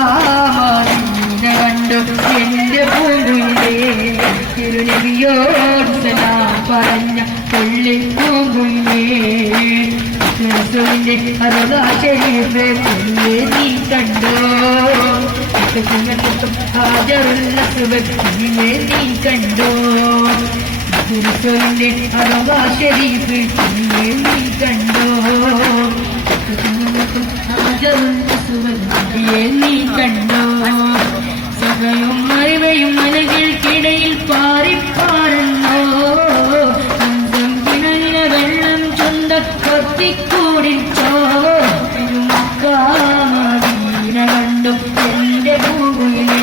മക്കാമദീന കണ്ടു എന്റെ പൂങ്കുയിലേ തിരുനബിയോട് സലാം പറഞ്ഞ പുള്ളി പൂങ്കുയിലേ റസൂലിന്റെ അറുതാ ശരീഫ് നീ കണ്ടോ ഹാജറുള്ള സുബത്തിനെ നീ കണ്ടോ റസൂലിന്റെ അറുതാ ശരീഫ് നീ കണ്ടോ ഹാജറുള്ള സുബത്തിനെ നീ കണ്ടോ സഭയും അറിവയും മലകൾക്കിടയിൽ പാറിപ്പാറുന്നോ വെള്ളം ചുണ്ട കൊത്തിക്കൂടിച്ചോ മക്കാമദീന കണ്ടു എന്റെ പൂവിലേ